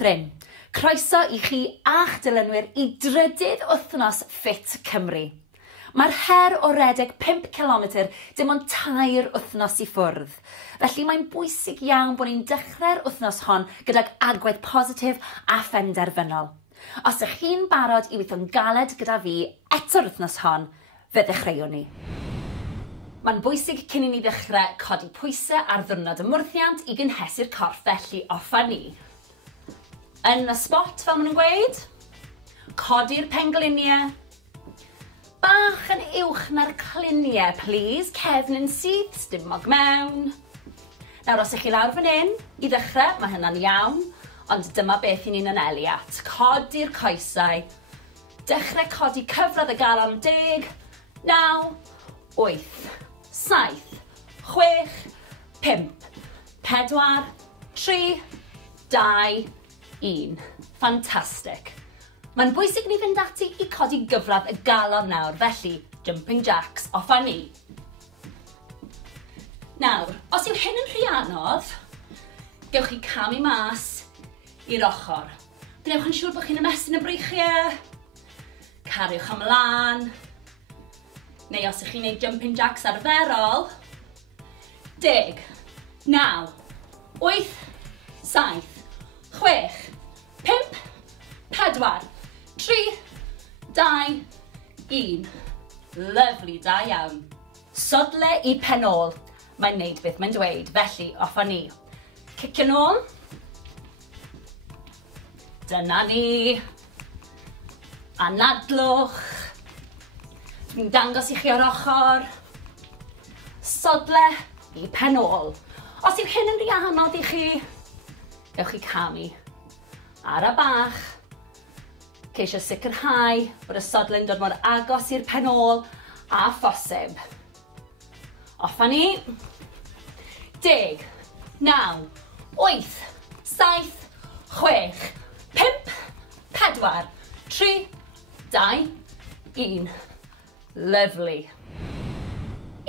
Catherine. Croeso i chi a'ch dilynwyr i drydydd wythnos FFIT Cymru. Mae'r her o redeg 5 km dim ond 2 wythnos i ffwrdd. Felly mae'n bwysig iawn bod ni'n dechrau'r wythnos hon gydag agwedd positif a phenderfynol. Os ydych chi'n barod i weithio'n galed gyda fi eto'r wythnos hon, fe ddechreuwn ni. Mae'n bwysig cyn i ni ddechrau codi pwysau ar ddiwrnod ymwrthiant i gynhesu'r corff, felly offa ni. Yn y spot, fel maen nhw'n gweud, codi'r pengliniau. Bach yn uwch na'r cliniau, please. Cefn yn syth, stumog mewn. Nawr, os ych chi lawr fan hyn, i ddechrau, mae hynna'n iawn, ond dyma beth i ni'n anelu at. Codi'r coesau. Dechrau codi cyfradd y galon 10, 9, 8, 7, 6, 5, 4, 3, 2, 1. Ffantastig. Mae'n bwysig ni fynd ati i codi gyfradd y galon nawr, felly jumping jacks offa ni. Nawr, os yw hyn yn rhy anodd, gewch chi camu mas i'r ochr. Gwnewch yn siŵr bod chi'n ymestyn y breichiau, cariwch ymlaen, neu os ych chi'n gwneud jumping jacks arferol, 10, 9, 8, 7, 6, 5, 4, 3, 2, 1. Lyfli, da iawn. Sodle i penol. Mae'n neud beth mae'n dweud, felly offa ni. Cicio nôl. Dyna ni. Anadlwch. Dwi'n dangos i chi o'r ochr. Sodle i penol. Os yw hyn yn rhy anodd i chi, gewch chi camu ar y bach. Ceisio sicrhau bod y sodle'n dod mor agos i'r penol a phosib. Offa ni. 10, 9, 8, 7, 6, 5, 4, 3, 2, 1. Lyfli.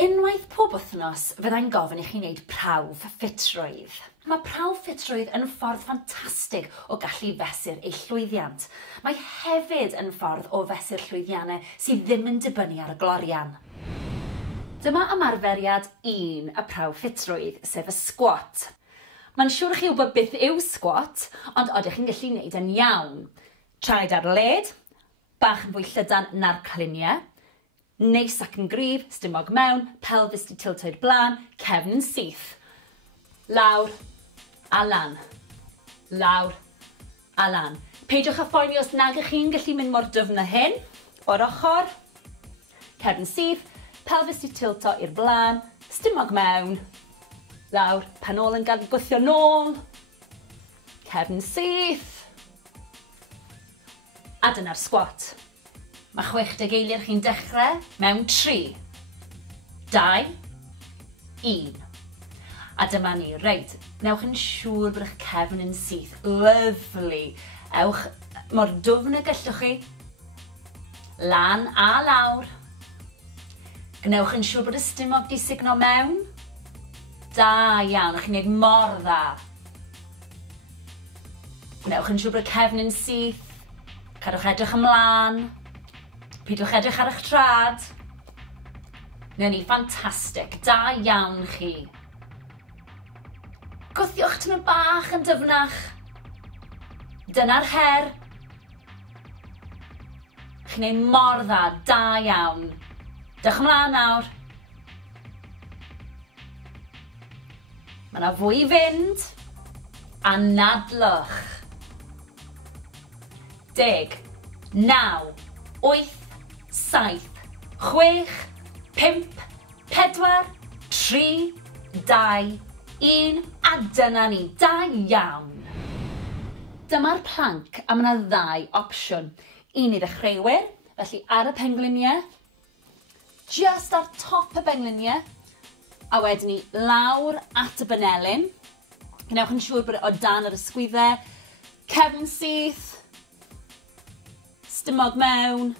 Unwaith pob wythnos, fyddai'n gofyn i chi wneud prawf ffitrwydd. Mae prawf ffitrwydd yn ffordd ffantastig o gallu fesur eich llwyddiant. Mae hefyd yn ffordd o fesur llwyddiannau sydd ddim yn dibynnu ar y glorian. Dyma ymarferiad 1 y prawf ffitrwydd, sef y squat. Mae'n siŵr chi wybod beth yw squat, ond oeddech chi'n gallu gwneud yn iawn. Traed ar led, bach yn fwy llydan na'r cliniau, neis ac yn gryf, stumog mewn, pelfis di tilto i'r blaen, cefn yn syth. Lawr a lan. Lawr a lan. Peidiwch â phoeni os nag ych chi'n gallu mynd mor dyfn â hyn. O'r ochr, cefn syth, pelfis di tilto i'r blaen, stumog mewn. Lawr, penol yn gadw gwythio nôl. Cefn syth. A dyna'r squat. Mae 60 eiliad chi'n dechrau mewn 3, 2, 1. A dyma ni, reit, newch yn siŵr bod eich cefn yn syth. Lyfli. Ewch mor dwfn y gallwch chi. Lan a lawr. Gnewch yn siŵr bod y stumog di signo mewn. Da iawn, chi'n gwneud mor dda. Gnewch yn siŵr bod y cefn yn syth. Cadwch edrych ymlaen. Peidiwch edrych ar eich trad. Neu ni, ffantastig. Da iawn chi. Gwthiwch tymor bach yn dyfnach. Dyna'r her. Chi'n gwneud mor dda, da iawn. Dewch ymlaen nawr. Mae yna fwy i fynd. Anadlwch. 10, 9, 8, 7, 6, 5, 4, 3, 2, 1, a dyna ni, da iawn. Dyma'r planc a mae yna 2 opsiwn. Un i ddechreuwyr, felly ar y pengliniau, just ar top y pengliniau, a wedyn ni lawr at y banelyn. Gnewch yn siŵr bod o dan yr ysgwyddau, cefn syth, stumog mewn,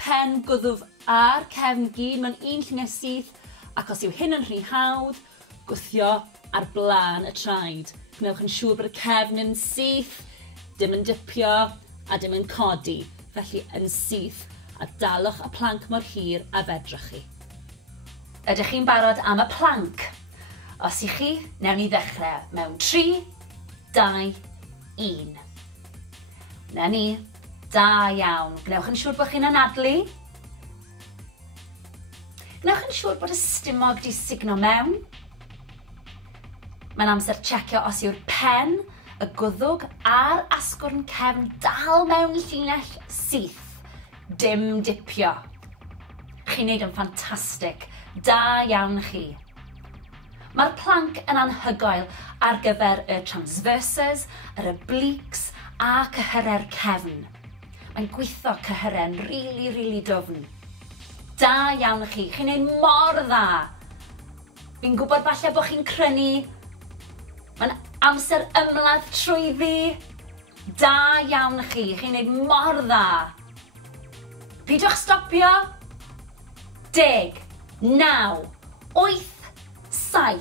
pen gwddwf ar cefn gyd mewn un lluniau syth, ac os yw hyn yn rhy hawdd, gwthio ar blaen y traed. Gwnewch yn siŵr bod y cefn yn syth, dim yn dipio a dim yn codi. Felly yn syth a dalwch y planc mor hir a fedrwch chi. Ydych chi'n barod am y planc? Os i chi, newn ni ddechrau mewn 3, 2, 1. Na ni, da iawn. Gnewch yn siŵr bod chi'n anadlu. Gnewch yn siŵr bod y stumog di signo mewn. Mae'n amser checio os yw'r pen, y gwddwg a'r asgwrn cefn dal mewn llinell syth. Dim dipio. Chi'n neud yn ffantastig. Da iawn chi. Mae'r planc yn anhygoel ar gyfer y transversors, yr obliques a cyhyre'r cefn. Mae'n gweithio cyhyren rili dwfn. Da iawn chi. Chi'n neud mor dda. Fi'n gwybod falle bod chi'n crynu. Mae'n amser ymladd trwyddi. Da iawn chi. Chi'n neud mor dda. Pidwch stopio. 10, 9, 8, 7,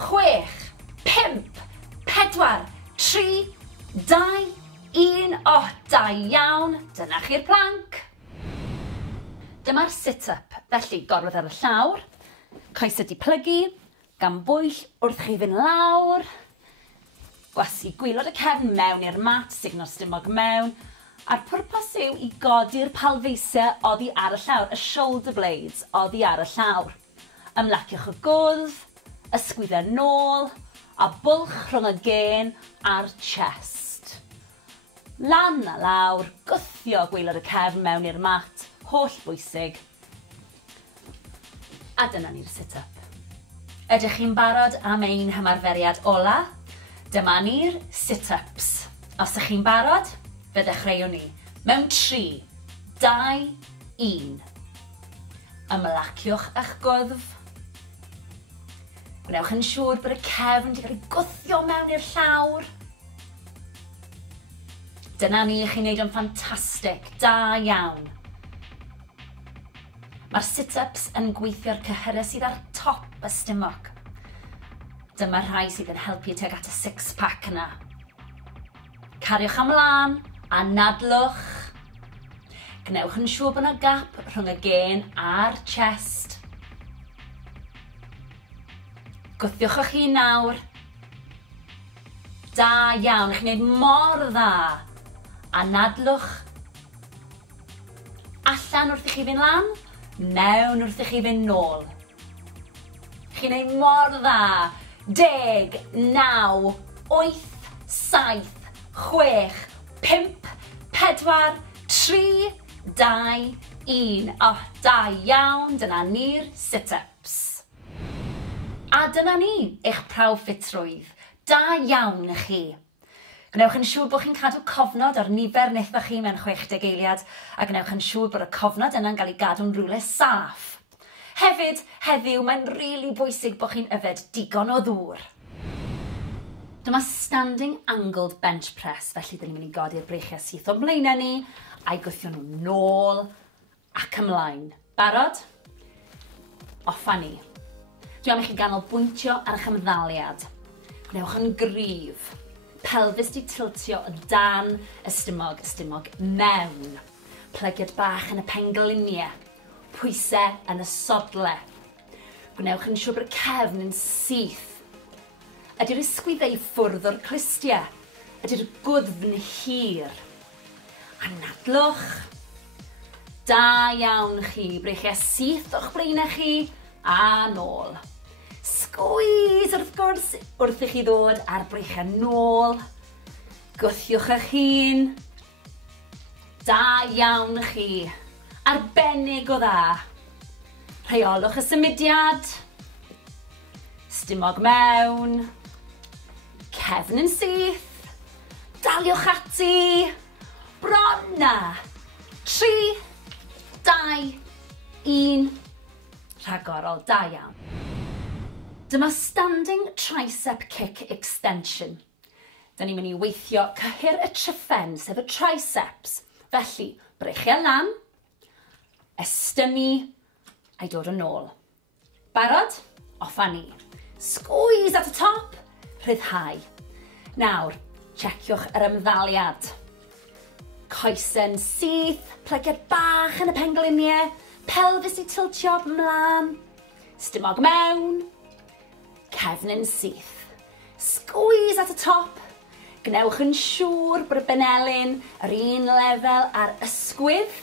6, 5, 4, 3, 2, 1. O, da iawn. Dyna chi'r planc. Dyma'r sit-up, felly gorwedd ar y llawr, coesau di plygu, gan bwyll wrth chi fynd lawr, gwasu gwylod y cefn mewn i'r mat, signo'r stumog mewn, a'r pwrpas yw i godi'r palfeisau oddi ar y llawr, y shoulder blades oddi ar y llawr. Ymlaciwch y gwddf, ysgwyddau nôl, a bwlch rhwng y gen a'r chest. Lan a lawr, gwthio gwylod y cefn mewn i'r mat, holl bwysig. A dyna ni'r sit-up. Ydych chi'n barod am ein hymarferiad ola? Dyma ni'r sit-ups. Os ydych chi'n barod, fe ddechreuwn ni. Mewn 3, 2, 1. Ymlaciwch eich gwddf. Gwnewch yn siŵr bod y cefn wedi cael ei gwthio mewn i'r llawr. Dyna ni, chi'n neud yn ffantastig. Da iawn. Mae'r sit-ups yn gweithio'r cyhyre sydd ar top y stumog. Dyma rhai sydd yn helpu tuag at y six-pack yna. Cariwch ymlaen a nadlwch. Gnewch yn siŵr bod yna gap rhwng y gen a'r chest. Gwthiwch eich hun nawr. Da iawn, chi'n neud mor dda. A nadlwch. Allan wrth i chi fynd lan. Mewn wrth i chi fynd nôl. Chi'n neud mor dda. 10, 9, 8, 7, 6, 5, 4, 3, 2, 1. O, da iawn, dyna ni'r sit-ups. A dyna ni, eich prawf ffitrwydd. Da iawn i chi. Gnewch yn siŵr bod chi'n cadw cofnod o'r nifer wnaethoch chi mewn 60 eiliad a gnewch yn siŵr bod y cofnod yna'n cael ei gadw'n rhywle saff. Hefyd, heddiw, mae'n rili bwysig bod chi'n yfed digon o ddŵr. Dyma standing angled bench press, felly dyn ni'n mynd i godi'r breichiau syth o blaenau ni a'i gwthio nhw nôl ac ymlaen. Barod? Offa ni. Dwi am i chi ganolbwyntio ar eich ymddaliad. Gnewch yn gryf. Pelfis di tiltio o dan y stumog mewn. Plygiad bach yn y pengliniau, pwysau yn y sodle. Gwnewch yn siŵr bod y cefn yn syth. Ydy'r ysgwyddau ffwrdd o'r clustiau? Ydy'r gwddfn hir? A nadlwch. Da iawn chi, breichiau syth o'ch blaenau chi a nôl. Sgwys wrth gwrs wrth i chi ddod ar breichiau nôl. Gwthiwch eich hun. Da iawn chi. Arbennig o dda. Rheolwch y symudiad. Stumog mewn. Cefn yn syth. Daliwch ati. Bron na. 3, 2, 1. Rhagorol, da iawn. Dyma standing tricep kick extension. Da ni'n mynd i weithio cyhyr y tryffen, sef y triceps. Felly, breichiau lan, estynnu, a'i dod yn ôl. Barod? Offa ni. squeeze at y top, rhyddhau. Nawr, checiwch yr ymddaliad. Coesau'n syth, plygiad bach yn y pengliniau, pelfis i tiltio mlaen, stumog mewn, cefn yn syth. Squeeze at y top. Gnewch yn siŵr bod y benelyn yr un lefel ar ysgwydd.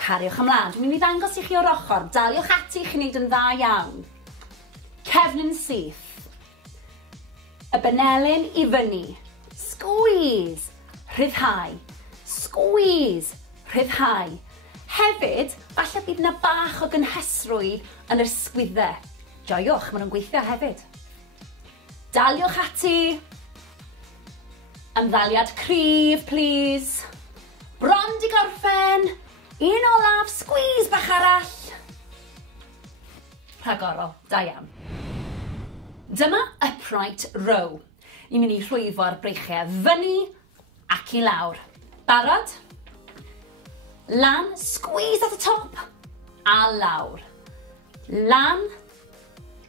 Cariwch ymlaen. Dwi'n mynd i ddangos i chi o'r ochr. Daliwch ati i chi wneud yn dda iawn. Cefn yn syth. Y benelyn i fyny. Squeeze. Rhyddhau. Squeeze. Rhyddhau. Hefyd, falle bydd yna bach o gynhesrwydd yn yr sgwyddau. Joiwch, maen nhw'n gweithio hefyd. Daliwch ati. Ymddaliad cryf, please. Bron di gorffen. Un olaf, squeeze bach arall. Rhagorol, da iawn. Dyma upright row. Ni'n mynd i rhwyfo'r breichiau fyny ac i lawr. Barod? Lan, squeeze at the top. A lawr. Lan,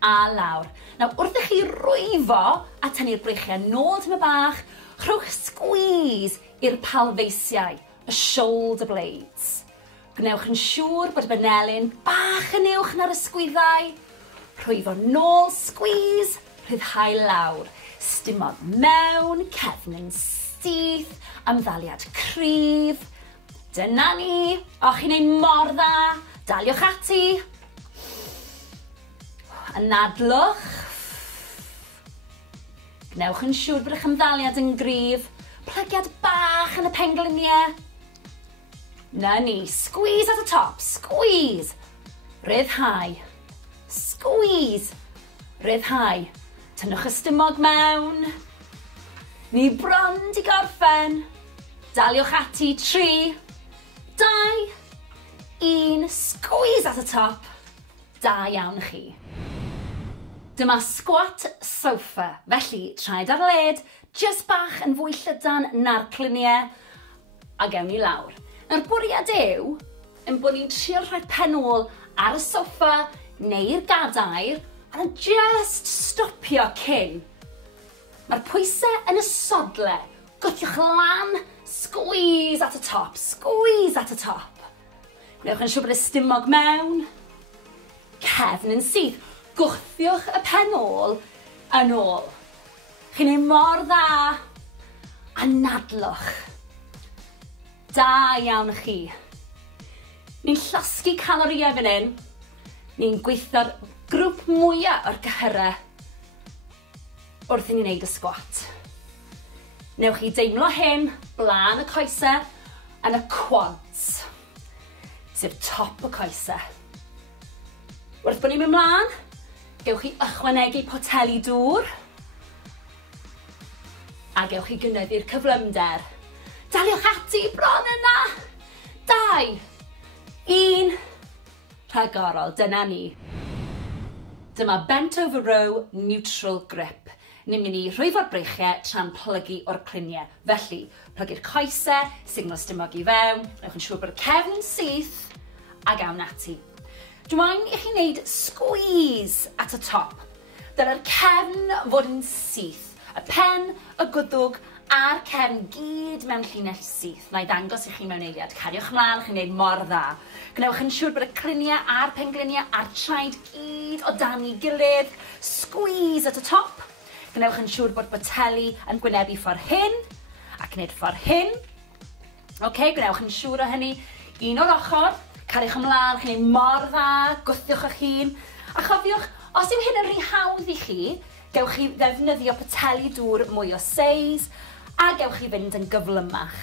a lawr. Nawr, wrth i chi rwyfo a tynnu'r breichiau nôl tyma bach, rhowch squeeze i'r palfeisiau, y shoulder blades. Gnewch yn siŵr bod y benelyn bach yn uwch na'r ysgwyddau. Rhwyfo nôl, squeeze, rhyddhau lawr. Stumog mewn, cefn yn syth, ymddaliad cryf. Dyna ni. O, chi'n ei mor dda. Daliwch ati. Anadlwch. Gnewch yn siŵr bod eich ymddaliad yn gryf. Plygiad bach yn y pengliniau. Na ni. Squeeze at the top. Squeeze. Rhyddhau. Squeeze. Rhyddhau. Tynnwch y stumog mewn. Ni bron di gorffen. Daliwch ati. 3, 2, 1. Squeeze at the top. Da iawn chi. Dyma squat sofa, felly traed ar led, just bach yn fwy llydan na'r cliniau, a gewn ni lawr. Nawr bwriad yw, yn bod ni'n trio rhoi penol ar y sofa neu'r gadair, a just stopio cyn. Mae'r pwysau yn y sodle, gwthiwch lan, squeeze at y top, squeeze at y top. Gnewch yn siŵr bod y stumog mewn, cefn yn syth. Gwthiwch y penol yn ôl. Chi'n ei mor dda. Anadlwch. Da iawn chi. Ni'n llosgu calorïau fan hyn. Ni'n gweithio'r grŵp mwyaf o'r gyhyrau wrth i ni wneud y sgwat. Newch chi deimlo hyn, blaen y coesau, yn y quads, sef top y coesau. Wrth bod ni'n mynd mlaen, gewch chi ychwanegu poteli dŵr, a gewch chi gynyddu'r cyflymder. Daliwch ati bron yna. 2, 1. Rhagorol, dyna ni. Dyma bent over row neutral grip. Ni'n mynd i rhwyfo'r breichiau tra'n plygu o'r cliniau. Felly, plygu'r coesau, signal stumog i fewn, newch yn siŵr bod y cefn yn syth, a gawn ati. Dwi'n i chi wneud squeeze at y top. Dyna'r cefn fod yn syth. Y pen, y gwddwg, a'r cefn gyd mewn llinell syth. Na i ddangos i chi mewn eiliad. Cariwch mlaen, chi'n gwneud mor dda. Gnewch yn siŵr bod y cliniau a'r pengliniau a'r traed gyd o dan i gilydd. Squeeze at y top. Gnewch yn siŵr bod boteli yn gwynebu ffordd hyn ac wneud ffordd hyn. Gnewch yn siŵr o hynny. Un o'r ochr. Cariwch ymlaen, chi'n ei mor dda, gwthiwch eich hun. A chofiwch, os yw hyn yn rhy hawdd i chi, gewch chi ddefnyddio poteli dŵr mwy o seis, a gewch chi fynd yn gyflymach.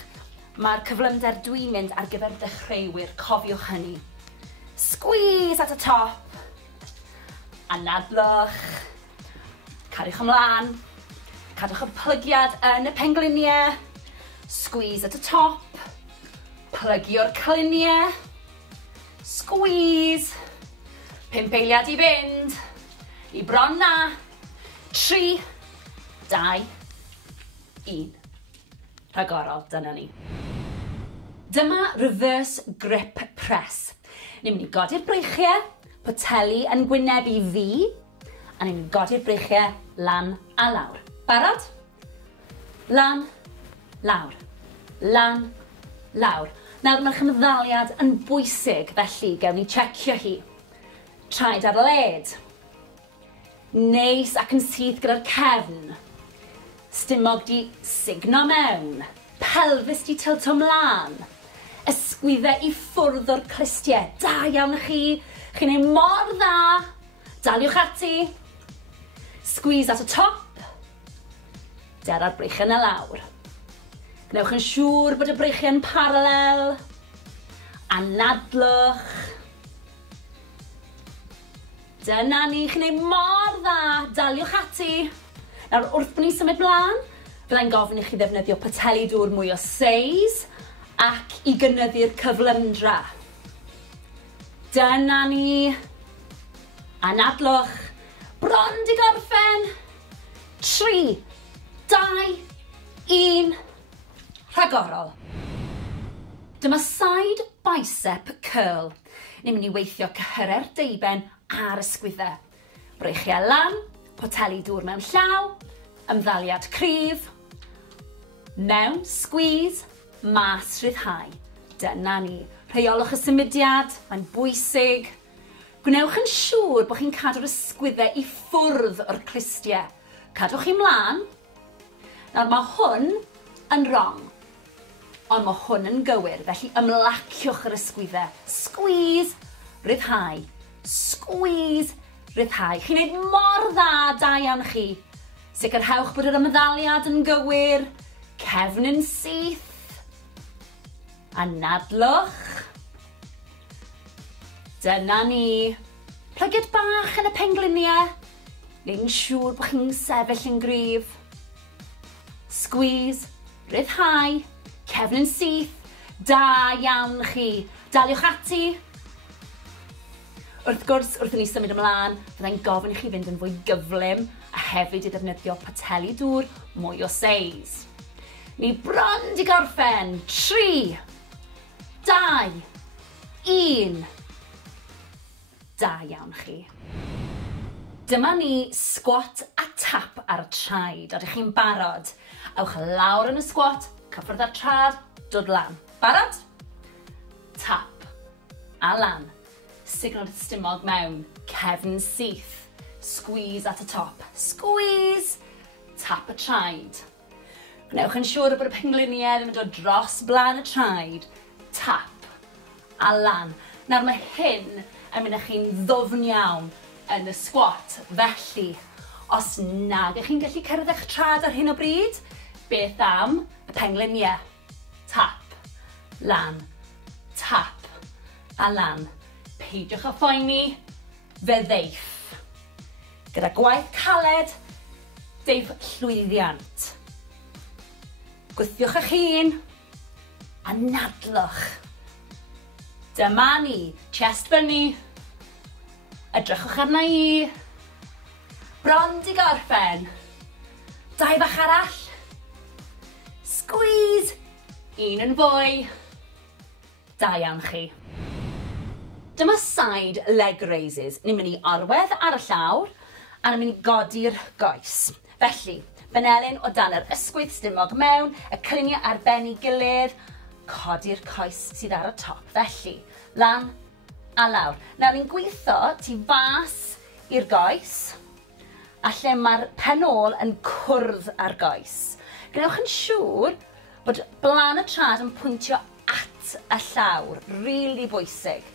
Mae'r cyflymder dwi'n mynd ar gyfer dechreuwyr, cofiwch hynny. Squeeze at y top. Anadlwch. Cariwch ymlaen. Cadwch y plygiad yn y pengliniau. Squeeze at y top. Plygio'r cliniau. Squeeze. 5 eiliad i fynd. I bron na. 3, 2, 1. Rhagorol, dyna ni. Dyma reverse grip press. Ni'n mynd i godi'r breichiau, poteli yn gwynebu fi, A ni'n godi'r breichiau lan a lawr. Barod? Lan, lawr. Lan, lawr. Nawr mae'r chymddaliad yn bwysig, felly gewn ni checio hi. Traed ar led. Neis ac yn syth gyda'r cefn. Stumog di signo mewn. Pelfis di tilto mlaen. Ysgwyddau i ffwrdd o'r clistiau. Da iawn chi. Chi'n ei mor dda. Daliwch ati. Squeeze at y top. Dera'r breichiau na lawr. Gnewch yn siŵr bod y breichiau'n paralel. Anadlwch. Dyna ni, chi'n ei mor dda. Daliwch ati. Nawr, wrth bod ni'n symud mlaen, fyddai'n gofyn i chi ddefnyddio pateli dŵr mwy o seis ac i gynyddu'r cyflymdra. Dyna ni. Anadlwch. Bron di gorffen. 3, 2, 1. Rhagorol. Dyma side bicep curl. Ni'n mynd i weithio cyhyrer deiben ar ysgwyddau. Breichiau lan, poteli dŵr mewn llaw, ymddaliad cryf, mewn, squeeze, mas rhyddhau. Dyna ni. Rheolwch y symudiad, mae'n bwysig. Gwnewch yn siŵr bod chi'n cadw'r ysgwyddau i ffwrdd o'r clistiau. Cadwch chi mlaen. Nawr mae hwn yn wrong, ond mae hwn yn gywir, felly ymlaciwch yr ysgwyddau. Squeeze, rhyddhau. Squeeze, rhyddhau. Chi'n neud mor dda, da iawn chi. Sicrhewch bod yr ymddaliad yn gywir. Cefn yn syth. Anadlwch. Dyna ni. Plygiad bach yn y pengliniau. Neu'n siŵr bod chi'n sefyll yn gryf. Squeeze, rhyddhau. Cefn yn syth. Da iawn chi. Daliwch ati. Wrth gwrs, wrth i ni symud ymlaen, fyddai'n gofyn i chi fynd yn fwy gyflym a hefyd i ddefnyddio pateli dŵr mwy o seis. Ni bron di gorffen. 3, 2, 1. Da iawn chi. Dyma ni squat a tap ar y traed. Ydych chi'n barod? Ewch lawr yn y squat, cyffwrdd ar trad, dod lan. Barod? Tap a lan. Signal stumog mewn, cefn syth. Squeeze at y top. Squeeze. Tap y traed. Gnewch yn siŵr bod y pengliniau ddim yn dod dros blaen y traed. Tap a lan. Nawr mae hyn yn mynd â chi'n ddwfn iawn yn y squat. Felly, os nag ych chi'n gallu cyrraedd eich trad ar hyn o bryd, beth am y pengliniau? Tap, lan, tap a lan. Peidiwch â phoeni, fe ddeiff. Gyda gwaith caled, deiff llwyddiant. Gwthiwch eich hun, anadlwch. Dyma ni, chest fyny. Edrychwch arna i. Bron di gorffen. 2 bach arall. Squeeze. 1 yn fwy. Da iawn chi. Dyma side leg raises. Ni'n mynd i orwedd ar y llawr a ni'n mynd i godi'r goes. Felly, fanelyn o dan yr ysgwydd stumog mewn, y cliniau ar ben i gilydd, codi'r coes sydd ar y top. Felly, lan a lawr. Nawr ni'n gweithio tu fas i'r goes, a lle mae'r penol yn cwrdd ar goes. Gnewch yn siŵr bod blaen y trad yn pwyntio at y llawr. Rili bwysig.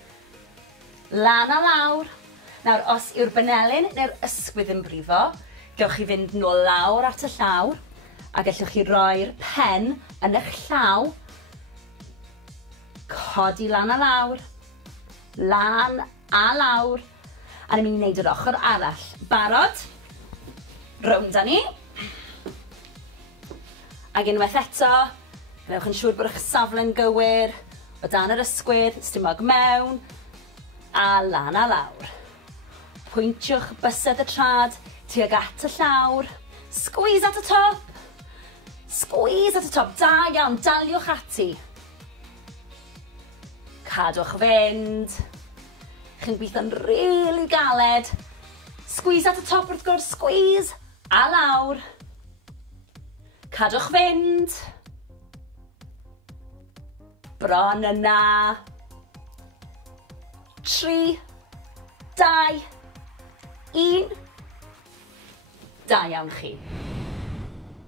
Lan a lawr. Nawr, os yw'r benelyn neu'r ysgwydd yn brifo, gewch chi fynd nôl lawr at y llawr, a gallwch chi roi'r pen yn eich llaw, codi lan a lawr, lan a lawr, a ni'n mynd i wneud yr ochr arall. Barod? Rownd â ni. Ac unwaith eto, gnewch yn siŵr bod eich safle'n gywir, o dan yr ysgwydd, stumog mewn, a lan a lawr. Pwyntiwch bysedd y trad tuag at y llawr. Squeeze at y top. Squeeze at y top. Da iawn, daliwch ati. Cadwch fynd. Chi'n gweithio'n rili galed. Squeeze at y top wrth gwrs, squeeze, a lawr. Cadwch fynd. Bron yna. 3, 2, 1. Da iawn chi.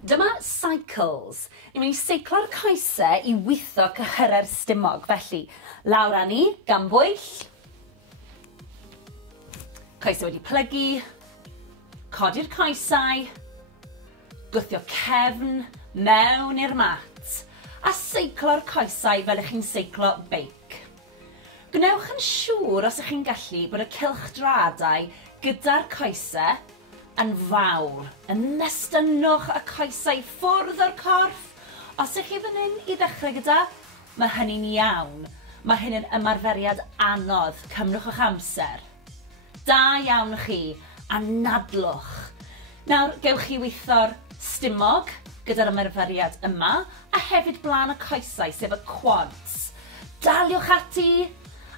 Dyma cycles. Ni'n mynd i seiclo'r coesau i weithio cyhyra'r stumog. Felly, lawr â ni, gan bwyll. Coesau wedi plygu. Codi'r coesau. Gwthio cefn mewn i'r mat. A seiclo'r coesau fel ych chi'n seiclo beic. Gwnewch yn siŵr os ych chi'n gallu bod y cylchdradau gyda'r coesau yn fawr. Ymestynwch y coesau ffwrdd o'r corff. Os ych chi fan hyn i ddechrau gyda, mae hynny'n iawn. Mae hyn yn ymarferiad anodd. Cymrwch eich amser. Da iawn chi. Anadlwch. Nawr, gewch chi weithio'r stumog gyda'r ymarferiad yma, a hefyd blaen y coesau, sef y quads. Daliwch ati.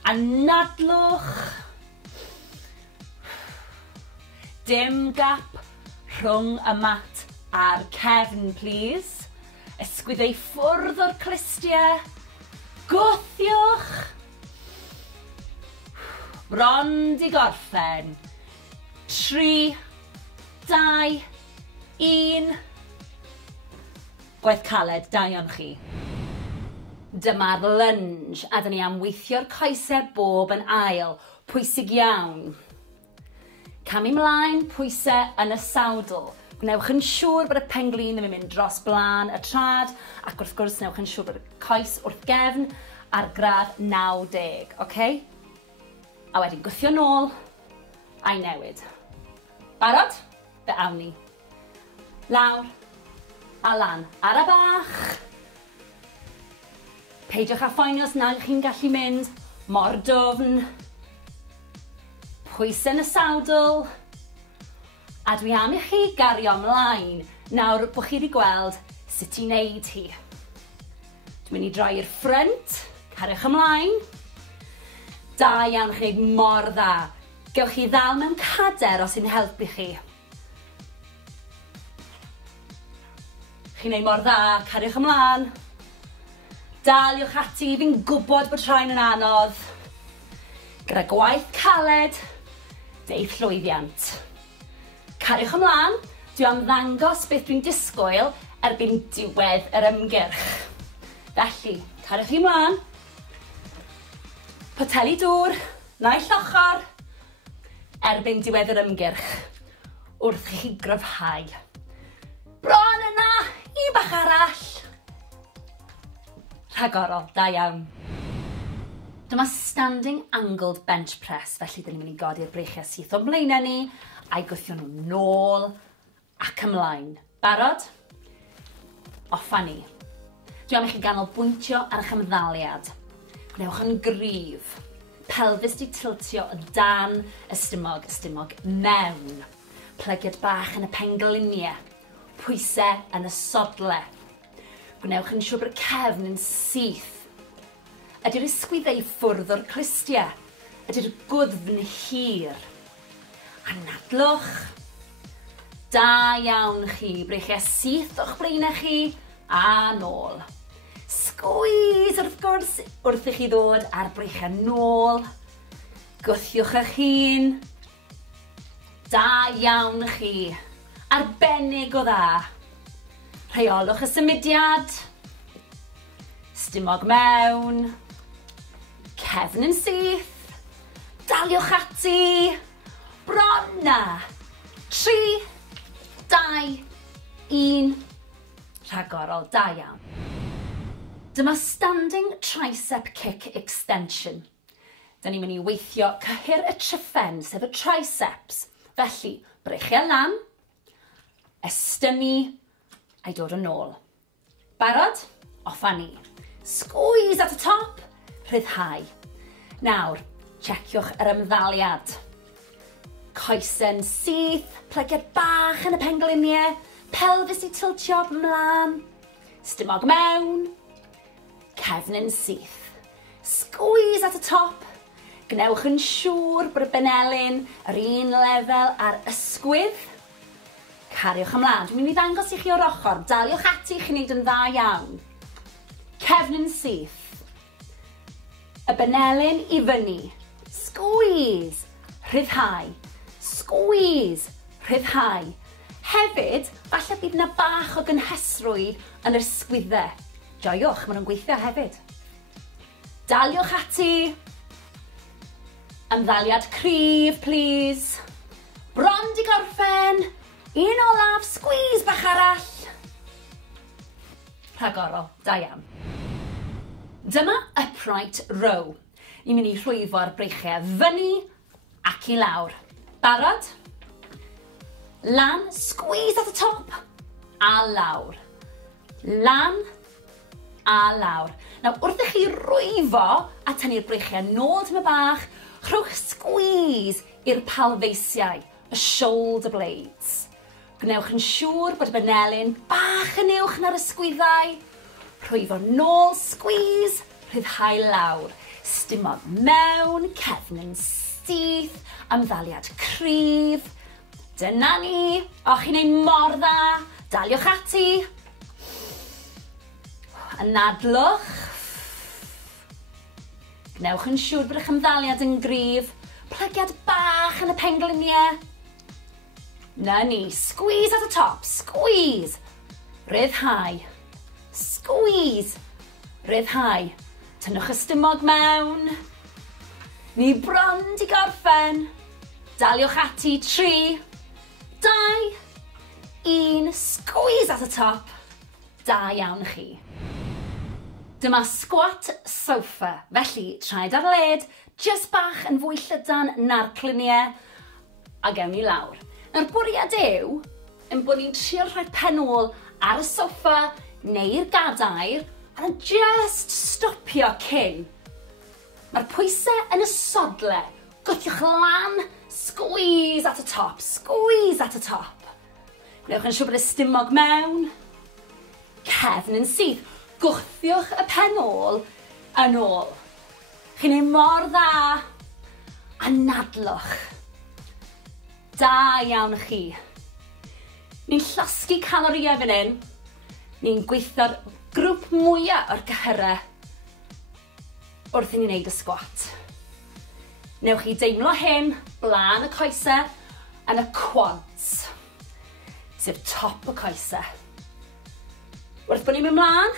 Anadlwch. Dim gap rhwng y mat a'r cefn, please. Ysgwyddau ffwrdd o'r clistiau. Gwthiwch. Bron di gorffen. 3, 2, 1. Gwaith caled, da iawn chi. Dyma'r lunge, a dyn ni am weithio'r coesau bob yn ail. Pwysig iawn. Camu mlaen, pwysau yn y sawdl. Gnewch yn siŵr bod y penglin yn mynd dros blaen y trad, ac wrth gwrs gnewch yn siŵr bod y coes wrth gefn ar gradd 90, oce? A wedyn gwthio nôl a'i newid. Barod? Fe awn ni. Lawr a lan ar y bach. Peidiwch â phoeni os nad chi'n gallu mynd mor dwfn. Pwysau yn y sawdl. A dwi am i chi gario ymlaen nawr bod chi wedi gweld sut i wneud hi. Dwi'n mynd i droi i'r ffrynt, cariwch ymlaen. Da iawn chi, mor dda. Gewch chi ddal mewn cader os sy'n helpu chi. Chi'n neud mor dda, cariwch ymlaen. Daliwch ati, fi'n gwybod bod rhain yn anodd. Gyda gwaith caled, deudd llwyddiant. Cariwch ymlaen, dwi am ddangos beth dwi'n disgwyl erbyn diwedd yr ymgyrch. Felly, cariwch chi ymlaen. Poteli dŵr, naill ochr, erbyn diwedd yr ymgyrch, wrth i chi gryfhau. Bron yna, un bach arall. Rhagorol, da iawn. Dyma standing angled bench press, felly dyn ni'n mynd i godi'r breichiau syth o blaenau ni, a'i gwthio nhw nôl ac ymlaen. Barod? Offa ni. Dwi am i chi ganolbwyntio ar eich ymddaliad. Gwnewch yn gryf. Pelfis di tiltio o dan y stumog mewn. Plygiad bach yn y pengliniau. Pwysau yn y sodle. Gwnewch yn siŵr bod y cefn yn syth. Ydy'r ysgwyddau ffwrdd o'r clistiau. Ydy'r gwddfn hir. Anadlwch. Da iawn chi. Breichiau syth o'ch blaenau chi a nôl. Squeeze wrth gwrs wrth i chi ddod ar breichiau nôl. Gwthiwch eich hun. Da iawn chi. Arbennig o dda. Rheolwch y symudiad. Stumog mewn. Cefn yn syth. Daliwch ati. Bron na. 3, 2, 1. Rhagorol, da iawn. Dyma standing tricep kick extension. Da ni'n mynd i weithio cyhyr y tryffen, sef y triceps. Felly, breichiau lan, estynnu, a'i dod yn ôl. Barod? Offa ni. Squeeze at y top, rhyddhau. Nawr, checiwch yr ymddaliad. Coesau'n syth, plygiad bach yn y pengliniau, pelfis i tiltio mlaen, stumog mewn, cefn yn syth. Squeeze at y top, Gnewch yn siŵr bod y benelyn yr un lefel a'r ysgwydd. Cariwch ymlaen. Dwi'n mynd i ddangos i chi o'r ochr. Daliwch ati i chi wneud yn dda iawn. Cefn yn syth. Y benelyn i fyny. Squeeze. Rhyddhau. Squeeze. Rhyddhau. Hefyd, falle bydd yna bach o gynhesrwydd yn yr ysgwyddau. Joiwch, maen nhw'n gweithio hefyd. Daliwch ati. Ymddaliad cryf, please. Bron di gorffen. Un olaf, squeeze bach arall. Rhagorol, da iawn. Dyma upright row. Ni'n mynd i rhwyfo'r breichiau fyny ac i lawr. Barod? Lan, squeeze at the top, a lawr. Lan, a lawr. Nawr, wrth i chi rwyfo a tynnu'r breichiau nôl tyma bach, rhowch squeeze i'r palfeisiau, y shoulder blades. Gwnewch yn siŵr bod y benelyn bach yn uwch na'r ysgwyddau. Rhwyfo nôl, squeeze, rhyddhau lawr. Stumog mewn, cefn yn syth, ymddaliad cryf. Dyna ni. O, chi'n ei mor dda. Daliwch ati. Anadlwch. Gnewch yn siŵr bod eich ymddaliad yn gryf. Plygiad bach yn y pengliniau. Na ni. Squeeze at the top. Squeeze. Rhyddhau. Squeeze. Rhyddhau. Tynnwch y stumog mewn. Ni bron di gorffen. Daliwch ati. 3, 2, 1, squeeze at the top. Da iawn chi. Dyma squat sofa, felly traed ar led, just bach yn fwy llydan na'r cliniau, a gewn ni lawr. Nawr bwriad yw, yn bod ni'n trio rhoi penol ar y soffa neu'r gadair, a just stopio cyn. Mae'r pwysau yn y sodle. Gwthiwch lan, squeeze at the top, squeeze at the top. Gnewch yn siŵr bod y stumog mewn. Cefn yn syth. Gwthiwch y penol yn ôl. Chi'n ei mor dda. Anadlwch. Da iawn chi. Ni'n llosgu calorïau fan hyn. Ni'n gweithio'r grŵp mwyaf o'r gyhyrau wrth i ni wneud y sgwat. Newch chi deimlo hyn, blaen y coesau, yn y quads, sef top y coesau. Wrth bod ni'n mynd mlaen,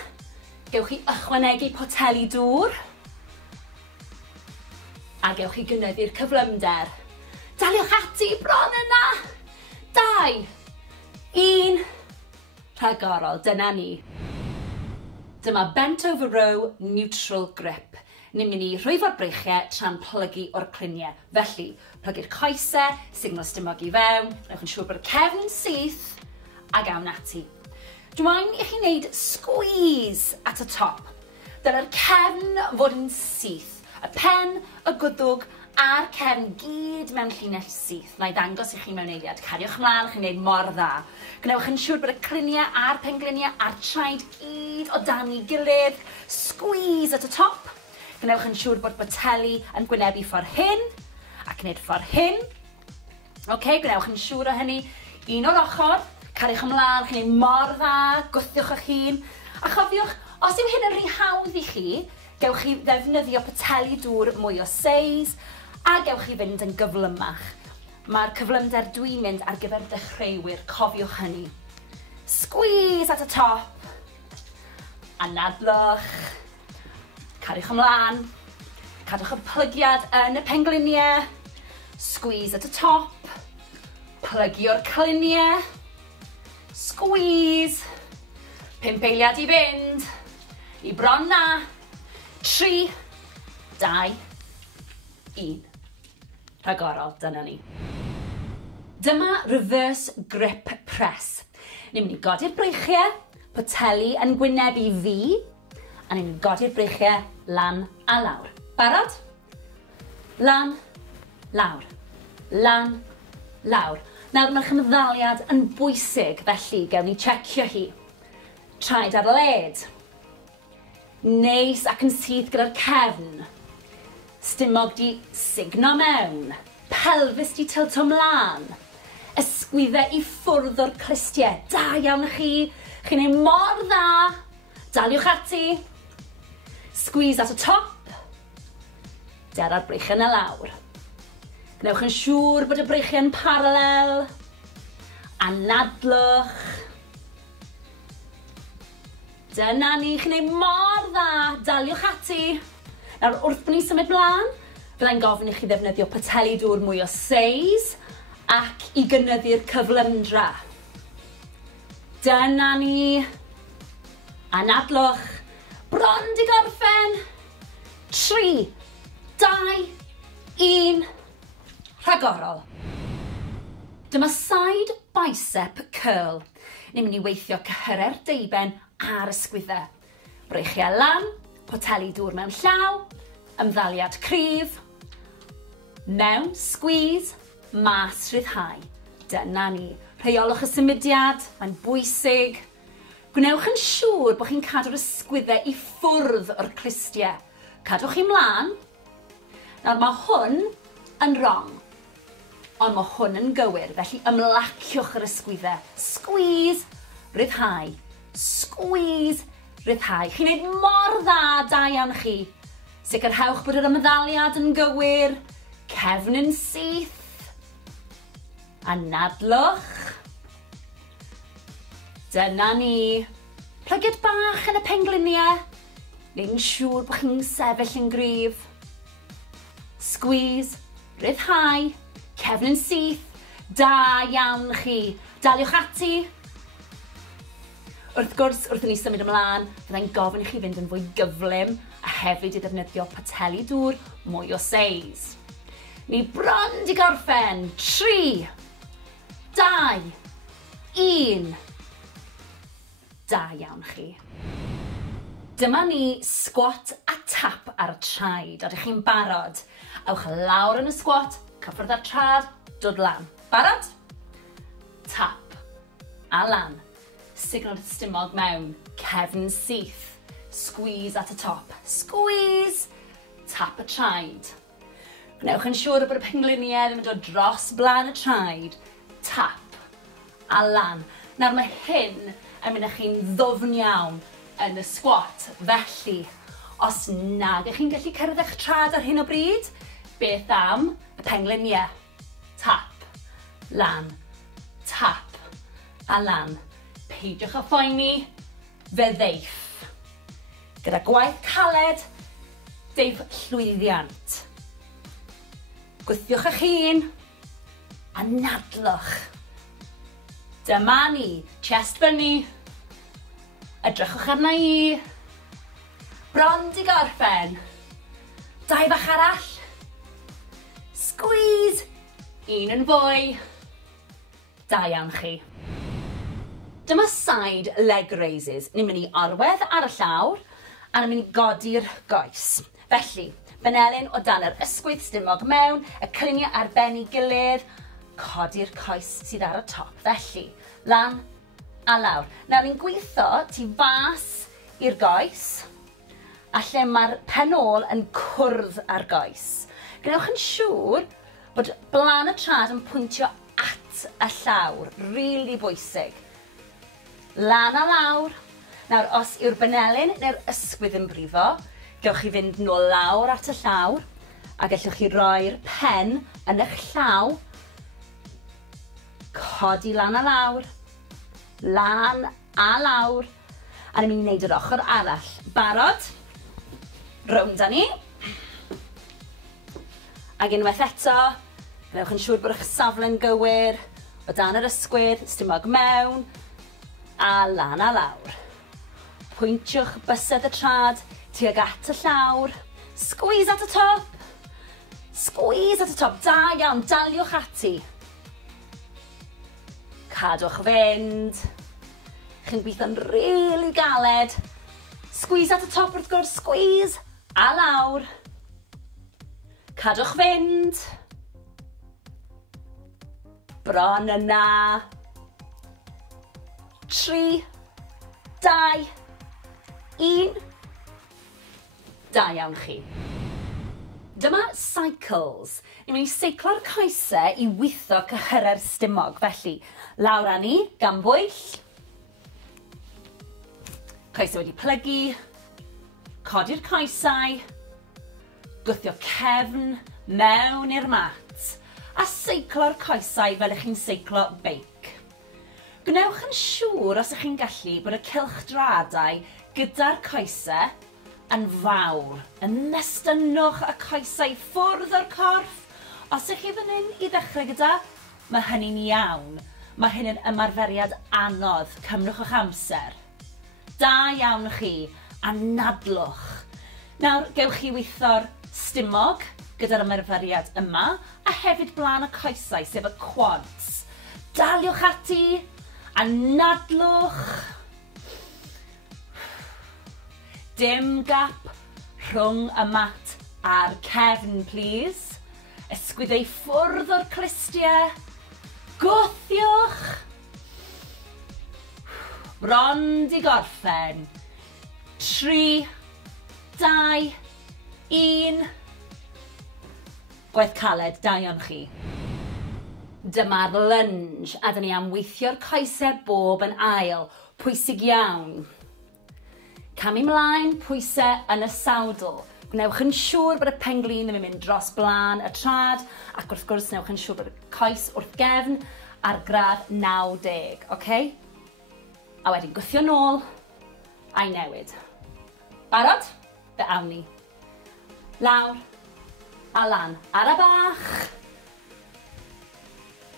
gewch chi ychwanegu poteli dŵr, a gewch chi gynyddu'r cyflymder. Daliwch ati bron yna! 2, 1, rhagorol, dyna ni. Dyma bent over row neutral grip. Ni'n mynd i rhwyfo'r breichiau tra'n plygu o'r cliniau. Felly, plygu'r coesau, signal stumog i fewn, gnewch yn siŵr bod y cefn yn syth, a gawn ati. Dwi'n moyn i chi wneud squeeze at y top. Dyna'r cefn fod yn syth. Y pen, y gwddwg, a'r cefn gyd mewn llinell syth. Na i ddangos i chi mewn eiliad. Cariwch mlaen, chi'n gwneud mor dda. Gnewch yn siŵr bod y cliniau a'r pengliniau a'r traed gyd o dan i gilydd. Squeeze at y top. Gnewch yn siŵr bod boteli yn gwynebu ffordd hyn, ac wneud ffordd hyn. Gnewch yn siŵr o hynny. Un o'r ochr, cariwch ymlaen, chi'n ei mor dda, gwthiwch eich hun. A chofiwch, os yw hyn yn rhy hawdd i chi, gewch chi ddefnyddio poteli dŵr mwy o seis, a gewch chi fynd yn gyflymach. Mae'r cyflymder dwi'n mynd ar gyfer dechreuwyr, cofiwch hynny. Squeeze at y top. Anadlwch. Cariwch ymlaen. Cadwch y plygiad yn y pengliniau. Squeeze at y top. Plygio'r cliniau. Squeeze. 5 eiliad i fynd. I bron na. 3, 2, 1. Rhagorol, dyna ni. Dyma reverse grip press. Ni'n mynd i godi'r breichiau, poteli yn gwynebu fi, a ni'n mynd i godi'r breichiau lan a lawr. Barod? Lan, lawr. Lan, lawr. Nawr mae'ch ymddaliad yn bwysig, felly gewn ni checio hi. Traed ar led. Neis ac yn syth gyda'r cefn. Stumog di signo mewn. Pelfis di tilto mlaen. Ysgwyddau i ffwrdd o'r clistiau. Da iawn chi. Chi'n ei mor dda. Daliwch ati. Squeeze at y top. Dera'r breichiau na lawr. Gnewch yn siŵr bod y breichiau'n paralel. Anadlwch. Dyna ni, chi'n ei mor dda. Daliwch ati. Nawr, wrth bod ni'n symud mlaen, fyddai'n gofyn i chi ddefnyddio pateli dŵr mwy o seis ac i gynyddu'r cyflymdra. Dyna ni. Anadlwch. Bron di gorffen. 3, 2, 1. Rhagorol. Dyma side bicep curl. Ni'n mynd i weithio cyhyrer deiben ar ysgwyddau. Breichiau lan, poteli dŵr mewn llaw, ymddaliad cryf, mewn, squeeze, mas rhyddhau. Dyna ni. Rheolwch y symudiad, mae'n bwysig. Gwnewch yn siŵr bod chi'n cadw'r ysgwyddau i ffwrdd o'r clistiau. Cadwch chi mlaen. Nawr mae hwn yn wrong, ond mae hwn yn gywir, felly ymlaciwch yr ysgwyddau. Squeeze, rhyddhau. Squeeze, rhyddhau. Chi'n neud mor dda, da iawn chi. Sicrhewch bod yr ymddaliad yn gywir. Cefn yn syth. Anadlwch. Dyna ni. Plygiad bach yn y pengliniau. Neu'n siŵr bod chi'n sefyll yn gryf. Squeeze, rhyddhau. Cefn yn syth. Da iawn chi. Daliwch ati. Wrth gwrs, wrth i ni symud ymlaen, fyddai'n gofyn i chi fynd yn fwy gyflym a hefyd i ddefnyddio pateli dŵr mwy o seis. Ni bron di gorffen. 3, 2, 1. Da iawn chi. Dyma ni squat a tap ar y traed. Ydych chi'n barod? Ewch lawr yn y squat, cyffwrdd ar trad, dod lan. Barod? Tap a lan. Signal stumog mewn, cefn syth, squeeze at y top, squeeze, tap y traed. Gnewch yn siŵr bod y pengliniau ddim yn dod dros blaen y traed, tap a lan. Nawr mae hyn yn mynd â chi'n ddwfn iawn yn y squat, felly os nag ych chi'n gallu cyrraedd eich trad ar hyn o bryd, beth am y pengliniau? Tap, lan, tap a lan. Peidiwch â phoeni, fe ddeiff. Gyda gwaith caled, deiff llwyddiant. Gwthiwch eich hun, anadlwch. Dyma ni, chest fyny. Edrychwch arna i. Bron di gorffen. 2 bach arall. Squeeze. 1 yn fwy. Da iawn chi. Dyma side leg raises. Ni'n mynd i arwedd ar y llawr a ni'n mynd i godi'r goes. Felly, fanelyn o dan yr ysgwydd stumog mewn, y cliniau ar ben i gilydd, codi'r coes sydd ar y top. Felly, lan a lawr. Nawr ni'n gweithio tu fas i'r goes, a lle mae'r penol yn cwrdd ar goes. Gnewch yn siŵr bod blaen y trad yn pwyntio at y llawr. Rili bwysig. Lan a lawr. Nawr, os yw'r benelyn neu'r ysgwydd yn brifo, gewch chi fynd nôl lawr at y llawr a gallwch chi roi'r pen yn eich llaw. Codi lan a lawr. Lan a lawr. A ni'n mynd i wneud yr ochr arall. Barod? Rownd â ni. Ac unwaith eto, gnewch yn siŵr bod eich safle'n gywir. O dan yr ysgwydd, stumog mewn. A lan a lawr. Pwyntiwch bysedd y trad tuag at y llawr. Squeeze at y top. Squeeze at y top. Da iawn, daliwch ati. Cadwch fynd. Chi'n gweithio'n rili galed. Squeeze at y top wrth gwrs, squeeze. A lawr. Cadwch fynd. Bron yna. 3, 2, 1. Da iawn chi. Dyma cycles. Ni'n mynd i seiclo'r coesau i weithio cyhyrer stumog. Felly, lawr â ni, gan bwyll. Coesau wedi plygu. Codi'r coesau. Gwthio cefn mewn i'r mat. A seiclo'r coesau fel ych chi'n seiclo beic. Gwnewch yn siŵr os ych chi'n gallu bod y cylchdradau gyda'r coesau yn fawr. Ymestynwch y coesau ffwrdd o'r corff. Os ych chi fan hyn i ddechrau gyda, mae hynny'n iawn. Mae hyn yn ymarferiad anodd. Cymrwch eich amser. Da iawn chi. Anadlwch. Nawr, gewch chi weithio'r stumog gyda'r ymarferiad yma, a hefyd blaen y coesau, sef y quads. Daliwch ati. Anadlwch. Dim gap rhwng y mat a'r cefn, please. Ysgwyddau ffwrdd o'r clistiau. Gwthiwch. Bron di gorffen. 3, 2, 1. Gwaith caled, da iawn chi. Dyma'r lunge, a dyn ni am weithio'r coesau bob yn ail. Pwysig iawn. Camu mlaen, pwysau yn y sawdl. Gnewch yn siŵr bod y penglin ddim yn mynd dros blaen y trad, ac wrth gwrs gnewch yn siŵr bod y coes wrth gefn ar gradd 90, okay? A wedyn gwthio nôl a'i newid. Barod? Fe awn ni. Lawr a lan ar y bach.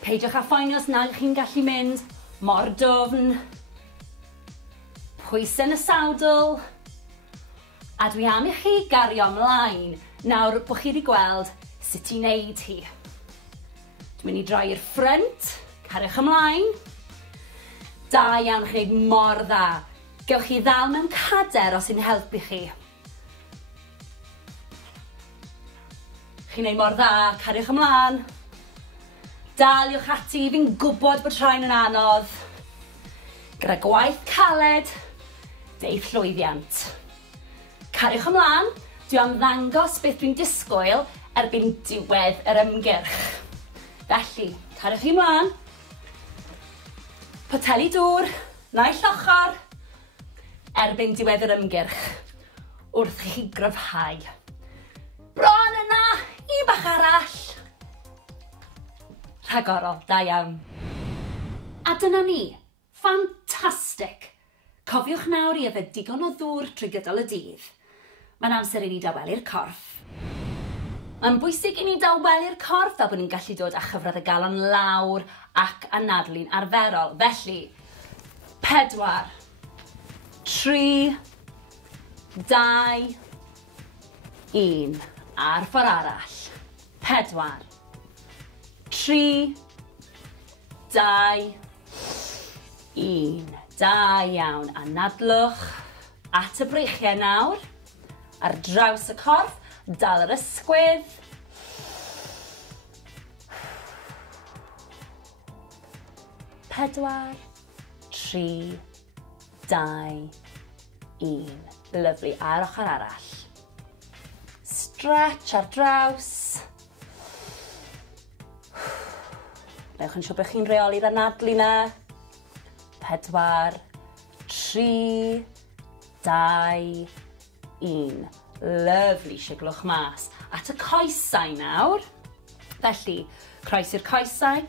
Peidiwch â phoeni os nad ych chi'n gallu mynd mor dwfn. Pwysau yn y sawdl. A dwi am i chi gario ymlaen nawr bod chi wedi gweld sut i wneud hi. Dwi'n mynd i droi i'r ffrynt, cariwch ymlaen. Da iawn chi wneud mor dda. Gewch chi ddal mewn cader os sy'n helpu chi. Chi'n wneud mor dda, cariwch ymlaen. Daliwch ati, fi'n gwybod bod rhain yn anodd. Gyda gwaith caled, deuth llwyddiant. Cariwch ymlaen, dwi am ddangos beth dwi'n disgwyl erbyn diwedd yr ymgyrch. Felly, cariwch chi ymlaen. Poteli dŵr, naill ochr, erbyn diwedd yr ymgyrch, wrth i chi gryfhau. Bron yna, un bach arall. Rhagorol, da iawn. A dyna ni, ffantastig. Cofiwch nawr i yfed digon o ddŵr trwy gydol y dydd. Mae'n amser i ni dawelu'r corff. Mae'n bwysig i ni dawelu'r corff fel bod ni'n gallu dod â chyfradd y galon lawr ac anadlu'n arferol. Felly, 4, 3, 2, 1. A'r ffordd arall. 4, 3, 2, 1. Da iawn. Anadlwch at y breichiau nawr. Ar draws y corff. Dal yr ysgwydd. 4, 3, 2, 1. Lyfli. A'r ochr arall. Stretch ar draws. Newch yn siŵr bod chi'n reoli'r anadlu na. 4, 3, 2, 1. Lyfli, siglwch mas. At y coesau nawr. Felly, croes i'r coesau.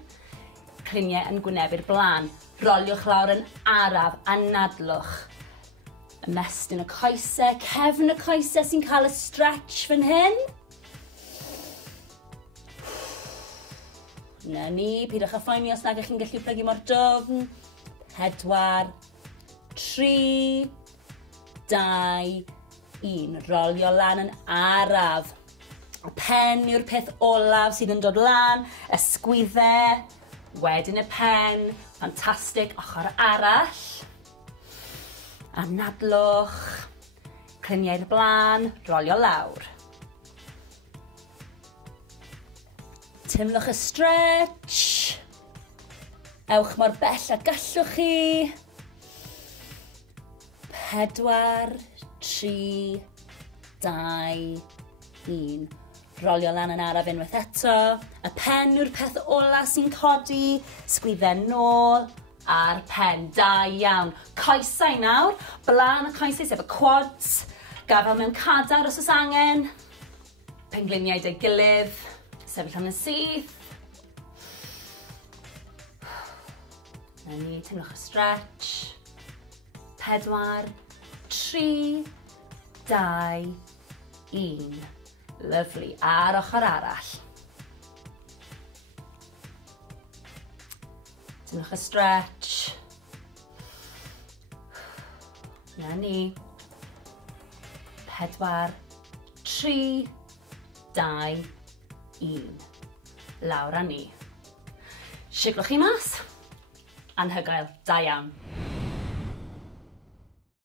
Cliniau yn gwynebu'r blaen. Roliwch lawr yn araf, anadlwch. Ymestyn y coesau, cefn y coesau sy'n cael y stretch fan hyn. Na ni, pidwch â phoeni os nag ych chi'n gallu plygu mor dwfn. 4, 3, 2, 1. Rolio lan yn araf. Y pen yw'r peth olaf sydd yn dod lan. Ysgwyddau. Wedyn y pen. Ffantastig. Ochr arall. Anadlwch. Cliniau i'r blaen. Rolio lawr. Tymlwch y stretch. Ewch mor bell a gallwch chi. 4, 3, 2, 1. Rolio lan yn araf unwaith eto. Y pen yw'r peth ola sy'n codi. Sgwydden nôl. A'r pen. Da iawn. Coesau nawr. Blaen y coesau sef y quads. Gafel mewn cadar os oes angen. Pengliniau dy gilydd. Sefyll am y syth. Na ni, teimlwch y stretch. 4, 3, 2, 1. Lyfli. A'r ochr arall. Teimlwch y stretch. Na ni. 4, 3, 2, 1. Lawr â ni. Siglwch chi mas. Anhygoel. Da iawn.